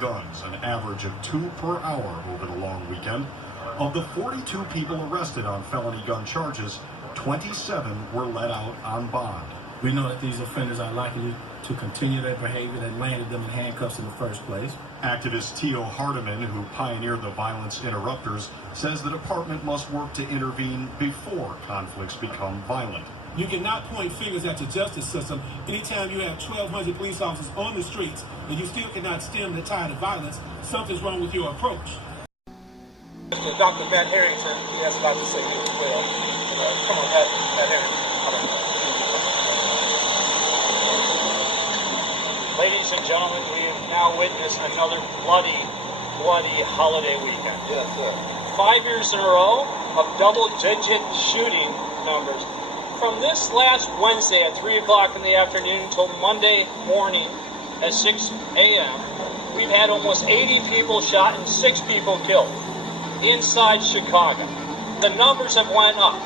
guns, an average of 2 per hour over the long weekend. Of the 42 people arrested on felony gun charges, 27 were let out on bond. We know that these offenders are likely to continue their behavior that landed them in handcuffs in the first place. Activist Tio Harrington, who pioneered the violence interrupters, says the department must work to intervene before conflicts become violent. You cannot point fingers at the justice system anytime you have 1,200 police officers on the streets and you still cannot stem the tide of violence. Something's wrong with your approach. Dr. Matt Harrington, he has a lot to say here as well. Come on, Matt Harrington. Ladies and gentlemen, we have now witnessed another bloody holiday weekend. Yes, sir. 5 years in a row of double-digit shooting numbers. From this last Wednesday at 3 o'clock in the afternoon until Monday morning at 6 a.m., we've had almost 80 people shot and 6 people killed inside Chicago. The numbers have went up.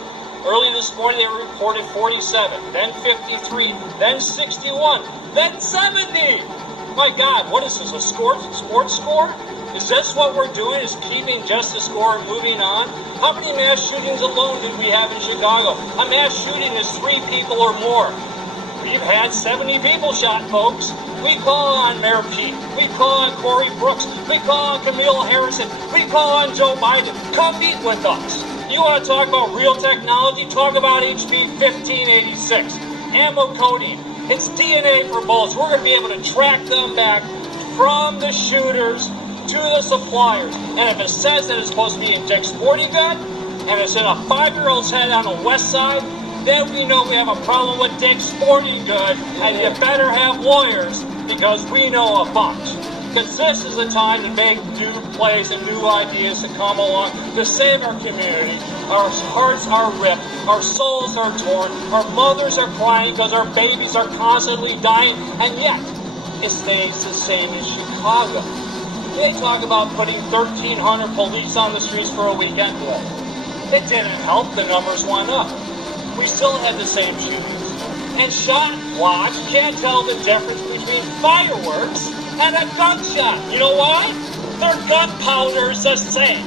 Early this morning they reported 47, then 53, then 61, then 70. My God, what is this, a sports score? Is this what we're doing, is keeping just the score and moving on? How many mass shootings alone did we have in Chicago? A mass shooting is 3 people or more. We've had 70 people shot, folks. We call on Mayor Pete. We call on Corey Brooks. We call on Camille Harrison. We call on Joe Biden. Come meet with us. You want to talk about real technology? Talk about HB 1586. Ammo coding. It's DNA for bullets. We're going to be able to track them back from the shooters to the suppliers. And if it says that it's supposed to be in Dick's Sporting Good, and it's in a 5-year-old's head on the west side, then we know we have a problem with Dick's Sporting Good, and you better have lawyers, because we know a bunch. Because this is the time to make new plays and new ideas to come along to save our community. Our hearts are ripped, our souls are torn, our mothers are crying because our babies are constantly dying, and yet it stays the same in Chicago. They talk about putting 1,300 police on the streets for a weekend. It didn't help, the numbers went up. We still had the same shootings. And shot watch can't tell the difference between fireworks and a gunshot. You know why? Their gunpowder is the same.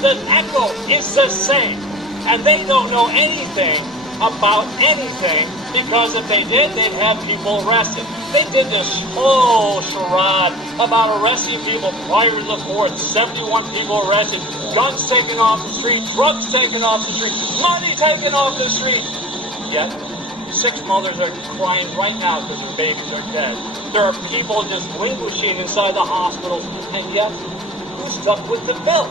The echo is the same. And they don't know anything about anything, because if they did, they'd have people arrested. They did this whole charade about arresting people prior to the 4th. 71 people arrested, guns taken off the street, drugs taken off the street, money taken off the street. Yet, 6 mothers are crying right now because their babies are dead. There are people just languishing inside the hospitals, and yet, who's stuck with the bill?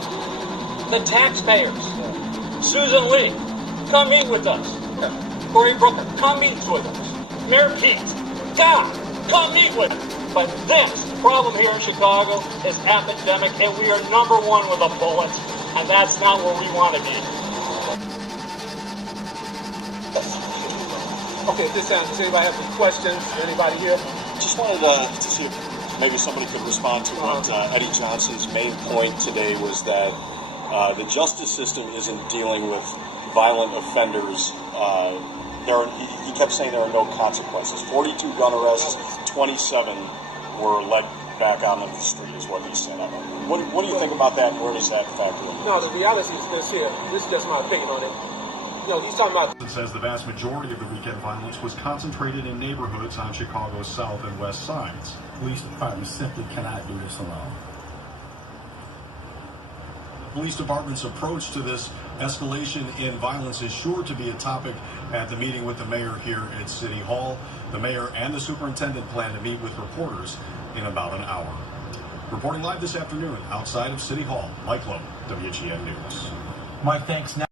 The taxpayers. Susan Lee, come meet with us. Corey Brooker, come meet with us. Mayor Pete, God, come meet with us. But this problem here in Chicago is epidemic, and we are #1 with a bullet, and that's not where we want to be. Okay, at this time, does anybody have any questions? Anybody here? Just wanted to see if maybe somebody could respond to what Eddie Johnson's main point today was, that the justice system isn't dealing with violent offenders. He kept saying there are no consequences. 42 gun arrests, 27 were let back out on the street, is what he said. What do you think about that, and where does that factor in? No, the reality is this here. This is just my opinion on it. You know, he's talking about... It says the vast majority of the weekend violence was concentrated in neighborhoods on Chicago's south and west sides. Police departments simply cannot do this alone. The police department's approach to this escalation in violence is sure to be a topic at the meeting with the mayor here at City Hall. The mayor and the superintendent plan to meet with reporters in about an hour. Reporting live this afternoon outside of City Hall, Mike Lowe, WGN News. Mike, thanks.